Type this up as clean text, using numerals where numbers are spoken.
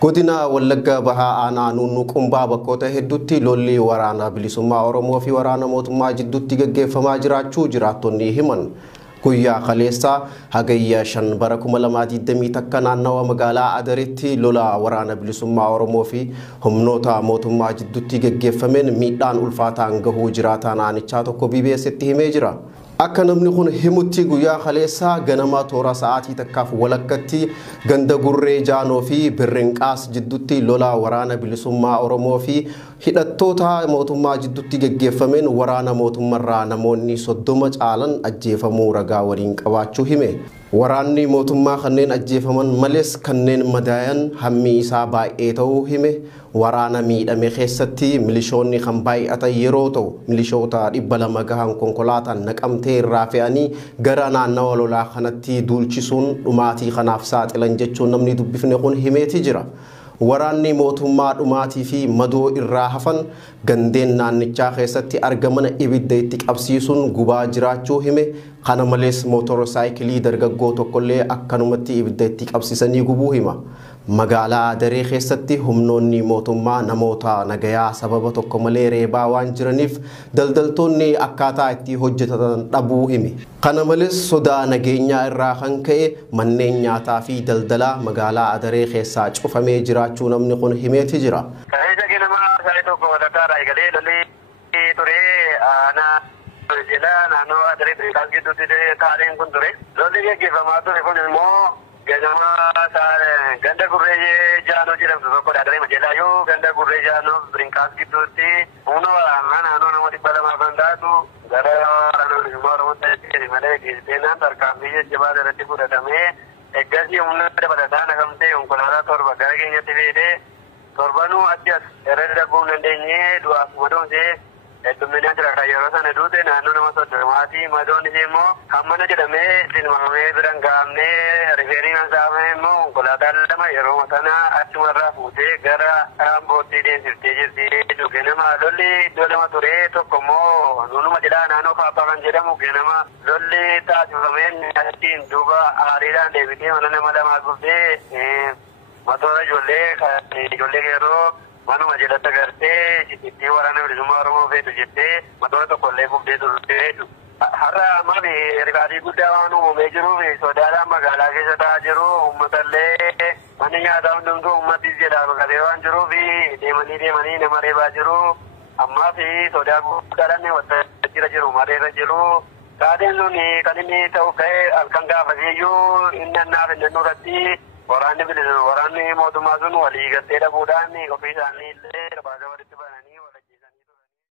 Godina Wallagga Bahaa aanaa Nuunnuqumbaa bakkoota hedduutti lolli waraana bilisummaa Oromoo fi waraana mootummaa jidduutti gaggeeffamaa jiraachuu jiraattonni himan. Guyyaa kaleessaa hagayya 5 bara 2020 takka naannawa magaalaa Adaritti lola waraana bilisummaa Oromoo fi humnoota mootummaa jidduutti gaggeeffameen miidhaan ulfaataan gahuu jiraataa naannichaa tokko BBS'tti himee jira. Akka namni kun himutti guyyaa kaleessaa ganama toora sa'aatii takkaaf walakkatti ganda gurree jaanoo fi birrinqaas jidduutti lola waraana bilisummaa Oromoo fi hidhattoota mootummaa jidduutti gaggeeffameen waraana mootummaarraa namoonni 30 caalan ajjeefamuu ragaa waliin qabaachuu hime. Waraanni mootummaa kanneen ajjeefaman malees kanneen madaayan hammi isaa baay'ee ta'uu hime. Waraana miidhame keessatti milishoonni kan baay'atan yeroo ta'u milishoota 200 gahan konkolaataan naqamtee irraa fe'anii gara naannawa lolaa kanatti duulchisuun dhumaatii kanaaf saaxilan jechuun namni dubbifne kun himeeti jira. Waraanni mootummaa dhumaatii fi madoo irraa hafan gandeen naannichaa keessatti argaman ibidda itti qabsiisuun gubaa jiraachuu hime. Kana malees motorsaayikilii dargaggoo tokkollee akkanumatti ibidda itti qabsiisanii gubuu hima. Magaalaa Adaree keessatti humnoonni mootummaa namoota nagayaa sababa tokko malee reebaa waan jiraniif daldaltoonni akkaataa itti hojjetatan dhabuu hime. Kana malees sodaa nageenyaa irraa kan ka'e manneen nyaataa fi daldalaa magaalaa Adaree keessaa cufamee jiraachuu namni kun himeeti jira. Ganda gurree jaanoo jedhamtu tokko Adaree Majalaayyuu ganda gurree jaanoo birrinqaas gidduutti humna waraanaa naannoo nama 200 kan taatu gara waraana bilisummaa Oromootti malee geessiseenaan tarkaanfii jajjabaa irratti fudhatamee eeggasii humna dabalataa naqamtee konkolaataa 7 gara keenyatti feetee torbanuu achi as irra darbuu hin dandeenye du'aaf madoonsee heddumminaan jira kan yeroo sana duute naannoo nama 30 madoon ishee immoo hammana jedhamee tilmaamamee biran ga'amnee rifeeriin hansaafamee immoo konkolaataan 2 yeroo sana achumarraa fuutee gara Ambootti deemsiftee jirti. Ganama lolli iddoo 2 ture tokko immoo nuunuma jedhaa naannoo Faaffaa kan jedhamu ganama lolli taasifameen ittiin duuba aariidhaan deebitee mana nama 2 gubbee motora ijoollee yeroo manuma jalatti agartee itti waraana bilisummaa Oromoo feetu jettee motora tokkollee gubdee turte. Har'a amma rifaatii guddaa waan uumamee jiruuf sodaadhaan magaalaa keessa ta'aa jiru uummatallee manni nyaataa hundumtuu uummattis jedhaa baqatee waan jiruuf deemanii nama reebaa jiru. Ammaa fi sodaa guddaadhaan waltajjira jiru mareerra jiru. Taateen sun kan inni ta'u ka'e halkan gaafateeyyuu inni annaaf inni nurratti waraanni mootummaa sun walii galtee dhabuudhaan ofii isaanii illee